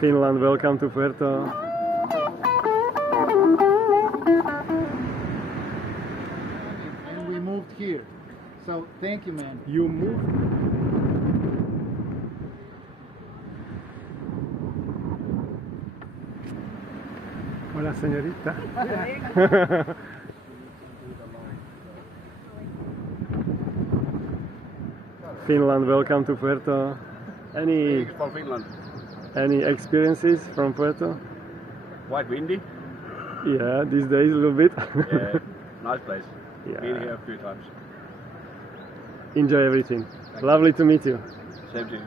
Finland, welcome to Puerto. And we moved here. So thank you, man. You moved? Hola, señorita. Finland, welcome to Puerto. From Finland. Any experiences from Puerto? Quite windy. Yeah, these days a little bit. Yeah, nice place. Yeah. Been here a few times. Enjoy everything. Lovely to meet you. Same to you.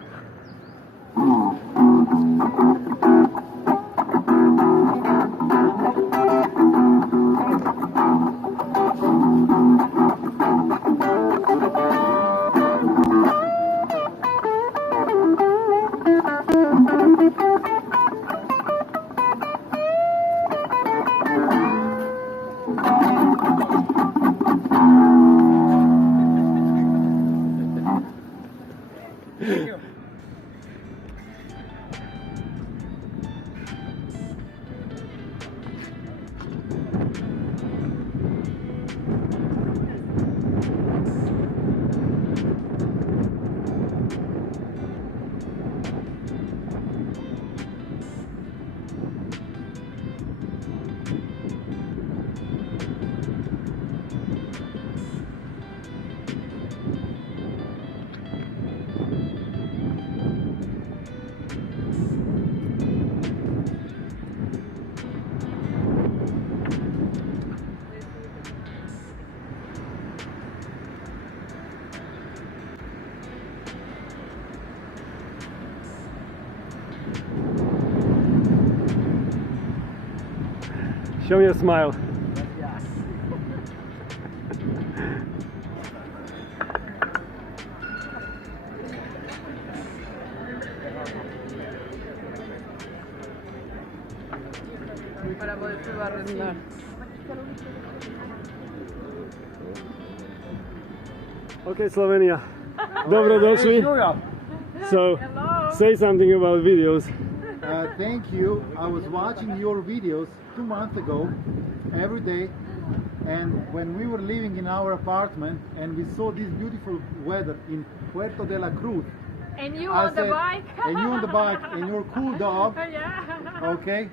Show me a smile. Para poder arrendar. Okay, Slovenia. Dobrodošli. So, say something about videos. Thank you. I was watching your videos 2 months ago, every day, and when we were living in our apartment and we saw this beautiful weather in Puerto de la Cruz. And you I on the said- bike? And you on the bike, and your cool dog, Yeah. okay?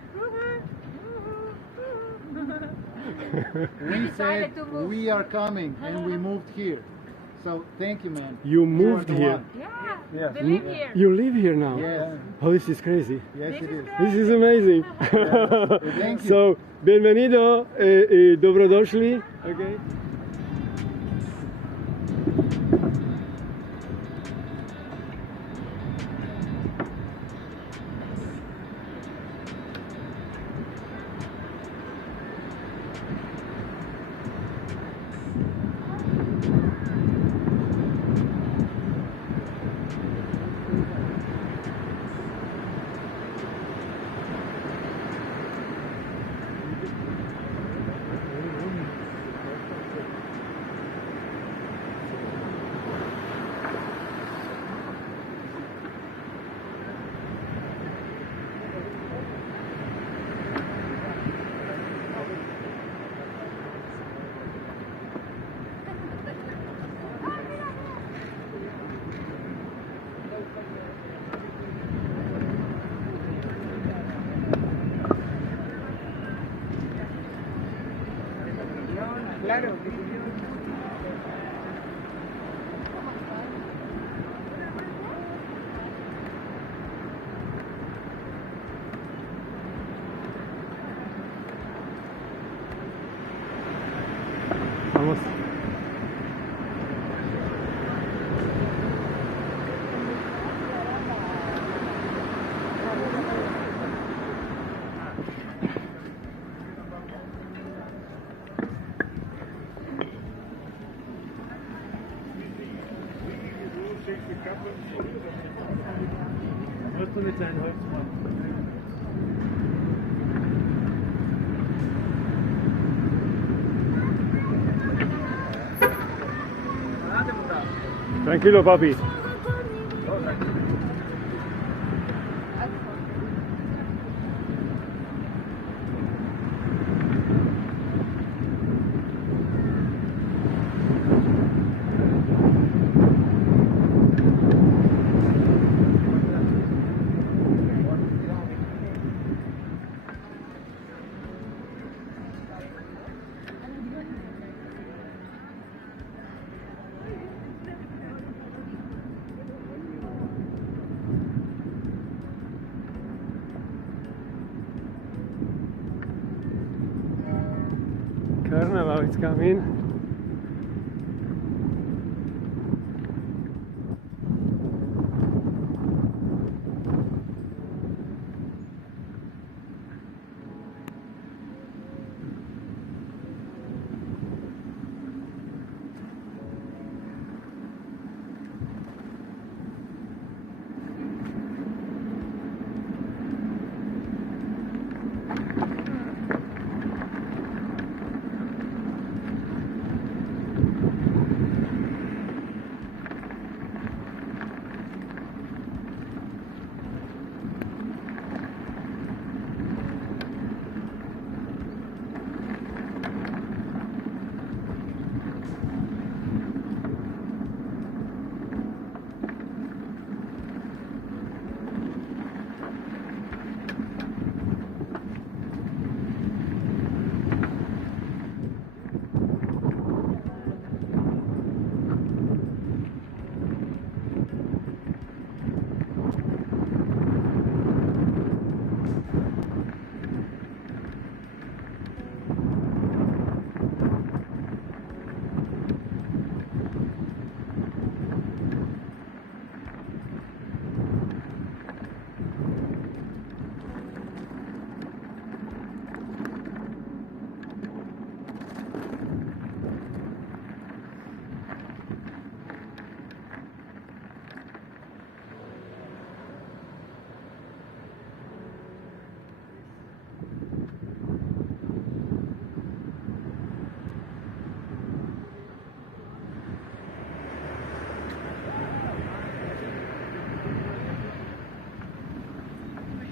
We said decided to move. we are coming, and we moved here. So thank you, man. You are moved the here. one. Yeah. Yes. They live here. You live here now? Yes, Oh, this is crazy. yes, it is. This is amazing. Thank you. So, bienvenido, dobrodošli. Okay. Claro. Vamos. Hörst du nicht sein Holzmann? Tranquilo, papi. carnaval is coming.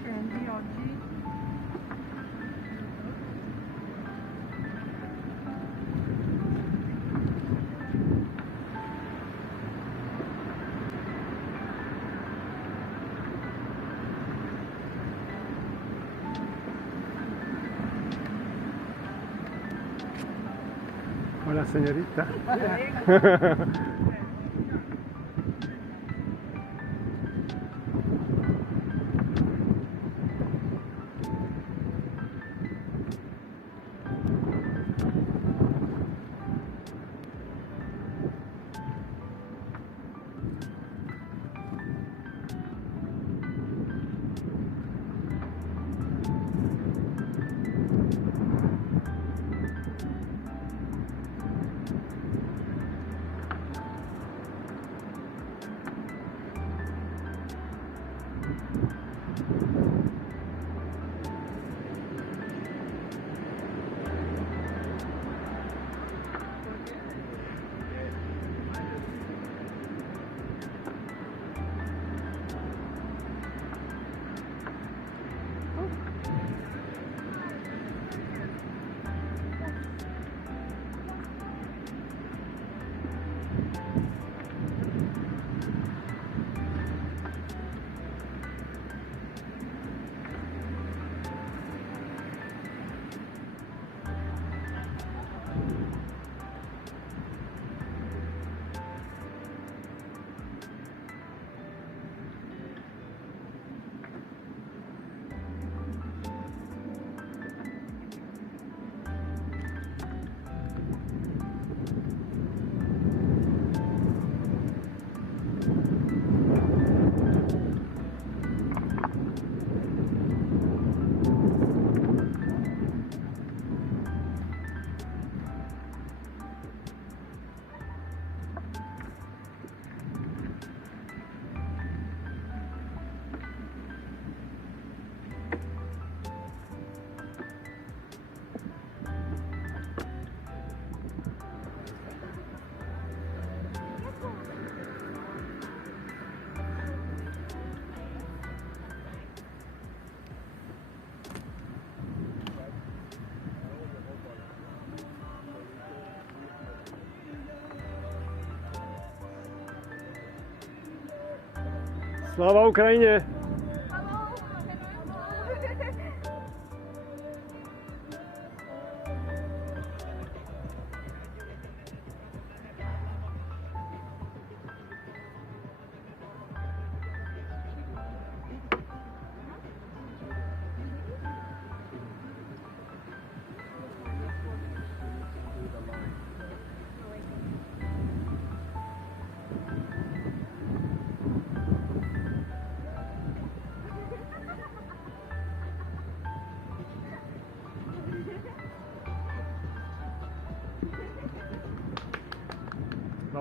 Scendi oggi? Hola señorita. Sláva Ukrajine!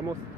Vamos.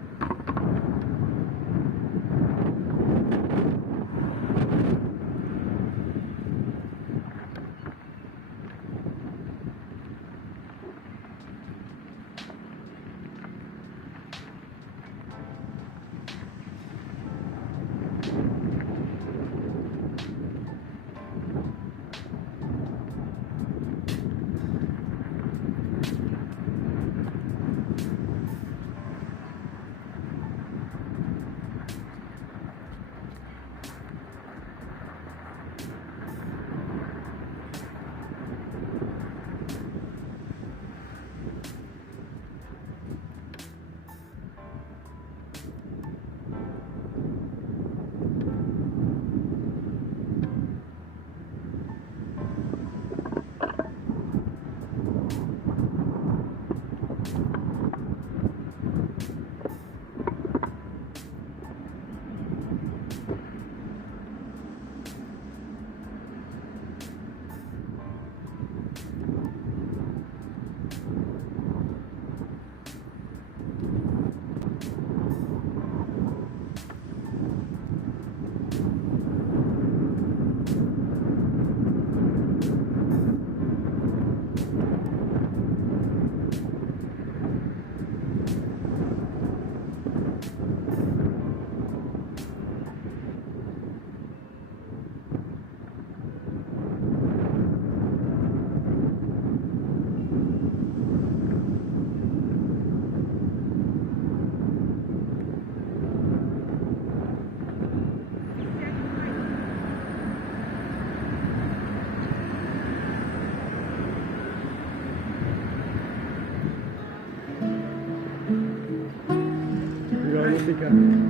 Música.